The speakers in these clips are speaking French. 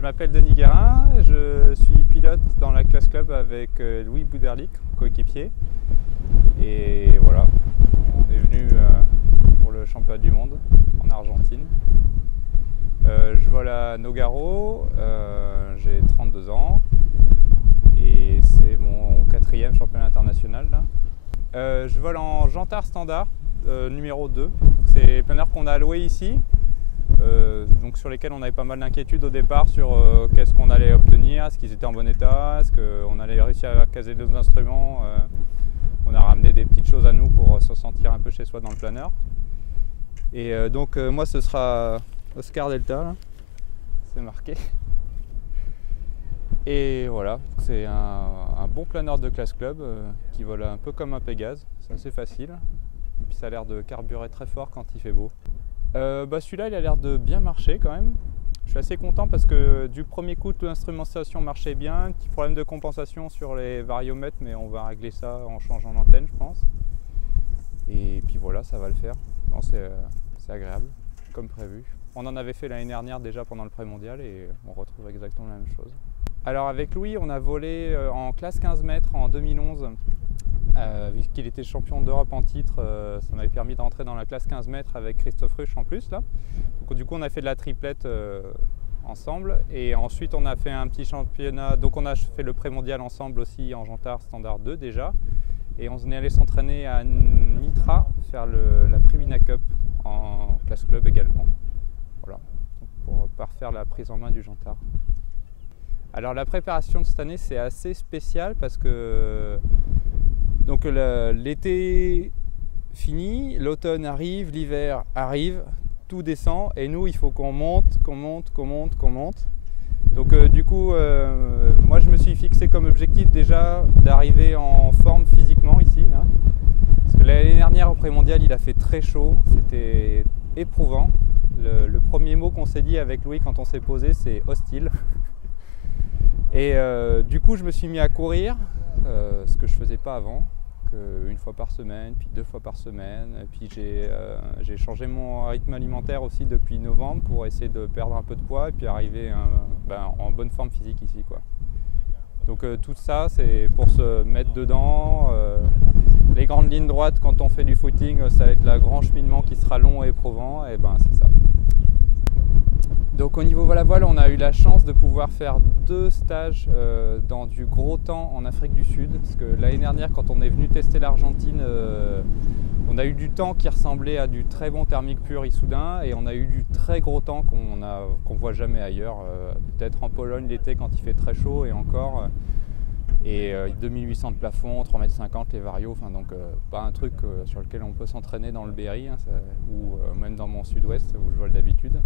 Je m'appelle Denis Guérin, je suis pilote dans la classe club avec Louis Bouderlic, coéquipier. Et voilà, on est venu pour le championnat du monde en Argentine. Je vole à Nogaro, j'ai 32 ans et c'est mon 4e championnat international là. Je vole en Jantard standard numéro 2, c'est les planeurs qu'on a alloués ici. Donc sur lesquels on avait pas mal d'inquiétudes au départ sur qu'est-ce qu'on allait obtenir, est-ce qu'ils étaient en bon état, est-ce qu'on allait réussir à caser nos instruments. On a ramené des petites choses à nous pour se sentir un peu chez soi dans le planeur. Et donc moi ce sera Oscar Delta, là. C'est marqué. Et voilà, c'est un bon planeur de classe club qui vole un peu comme un Pégase, c'est assez facile. Et puis ça a l'air de carburer très fort quand il fait beau. Celui-là il a l'air de bien marcher quand même. Je suis assez content parce que du premier coup toute l'instrumentation marchait bien. Petit problème de compensation sur les variomètres, mais on va régler ça en changeant l'antenne je pense. Et puis voilà, ça va le faire. Non, c'est agréable, comme prévu. On en avait fait l'année dernière déjà pendant le pré-mondial et on retrouve exactement la même chose. Alors avec Louis on a volé en classe 15 mètres en 2011. Vu qu'il était champion d'Europe en titre, ça m'avait permis d'entrer dans la classe 15 mètres avec Christophe Ruch en plus là. Donc du coup on a fait de la triplette ensemble et ensuite on a fait un petit championnat, donc on a fait le pré-mondial ensemble aussi en Jantard standard 2 déjà et on est allé s'entraîner à Nitra faire la Privina Cup en classe club également, voilà, pour parfaire la prise en main du Jantard. Alors la préparation de cette année c'est assez spécial parce que donc l'été fini, l'automne arrive, l'hiver arrive, tout descend et nous il faut qu'on monte. Donc du coup moi je me suis fixé comme objectif déjà d'arriver en forme physiquement ici là. Parce que l'année dernière au pré-mondial il a fait très chaud, c'était éprouvant. Le premier mot qu'on s'est dit avec Louis quand on s'est posé c'est hostile. Et du coup je me suis mis à courir, ce que je faisais pas avant. Une fois par semaine, puis 2 fois par semaine. Et puis j'ai changé mon rythme alimentaire aussi depuis novembre pour essayer de perdre un peu de poids et puis arriver en bonne forme physique ici, quoi. Donc tout ça c'est pour se mettre dedans. Les grandes lignes droites quand on fait du footing, ça va être le grand cheminement qui sera long et éprouvant, et ben c'est ça. Donc au niveau voile, on a eu la chance de pouvoir faire 2 stages dans du gros temps en Afrique du Sud. Parce que l'année dernière, quand on est venu tester l'Argentine, on a eu du temps qui ressemblait à du très bon thermique pur Issoudun et on a eu du très gros temps qu'on voit jamais ailleurs. Peut-être en Pologne l'été quand il fait très chaud et encore. Et 2800 de plafond, 3,50 m les varios, enfin donc pas un truc sur lequel on peut s'entraîner dans le Berry hein, ou même dans mon sud-ouest où je vole d'habitude.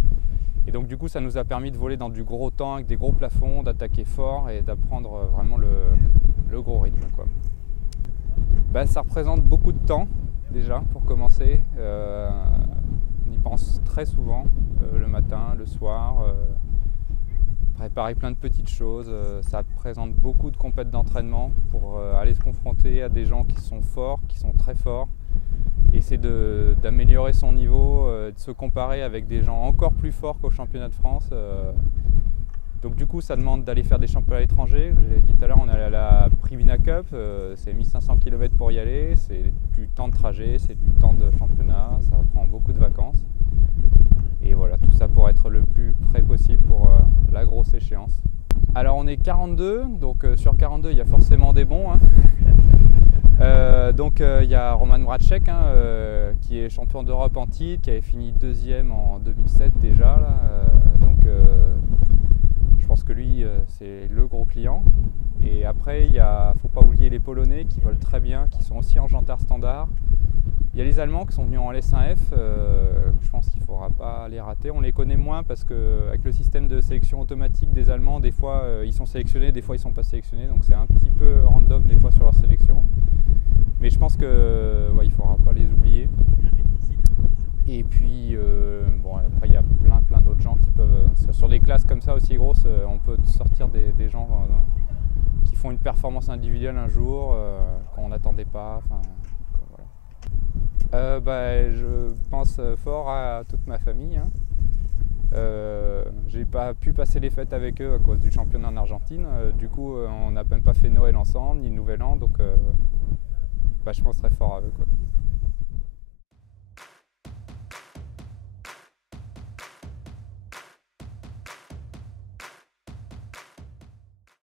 Et donc du coup ça nous a permis de voler dans du gros temps avec des gros plafonds, d'attaquer fort et d'apprendre vraiment le gros rythme, quoi. Ça représente beaucoup de temps déjà pour commencer. On y pense très souvent, le matin, le soir. Préparer plein de petites choses, ça représente beaucoup de compètes d'entraînement pour aller se confronter à des gens qui sont forts, qui sont très forts. Essayer d'améliorer son niveau, de se comparer avec des gens encore plus forts qu'au championnat de France. Donc du coup ça demande d'aller faire des championnats étrangers. J'ai dit tout à l'heure on est allé à la Privina Cup, c'est 1500 km pour y aller, c'est du temps de trajet, c'est du temps de championnat, ça prend beaucoup de vacances. Et voilà, tout ça pour être le plus près possible pour la grosse échéance. Alors on est 42, donc sur 42 il y a forcément des bons. Hein. Donc il y a Roman Mracek hein, qui est champion d'Europe en titre, qui avait fini 2e en 2007 déjà. Là, donc je pense que lui c'est le gros client. Et après il faut pas oublier les Polonais qui volent très bien, qui sont aussi en Jantard standard. Il y a les Allemands qui sont venus en LS1F, je pense qu'il ne faudra pas les rater. On les connaît moins parce qu'avec le système de sélection automatique des Allemands, des fois ils sont sélectionnés, des fois ils ne sont pas sélectionnés, donc c'est un petit peu random des fois sur leur sélection. Mais je pense qu'il ne faudra pas les oublier. Et puis bon, après il y a plein d'autres gens qui peuvent, sur des classes comme ça aussi grosses, on peut sortir des gens qui font une performance individuelle un jour qu'on n'attendait pas. Je pense fort à toute ma famille. Hein. J'ai pas pu passer les fêtes avec eux à cause du championnat en Argentine. Du coup, on n'a même pas fait Noël ensemble, ni le Nouvel An, donc je penserai fort à eux, quoi.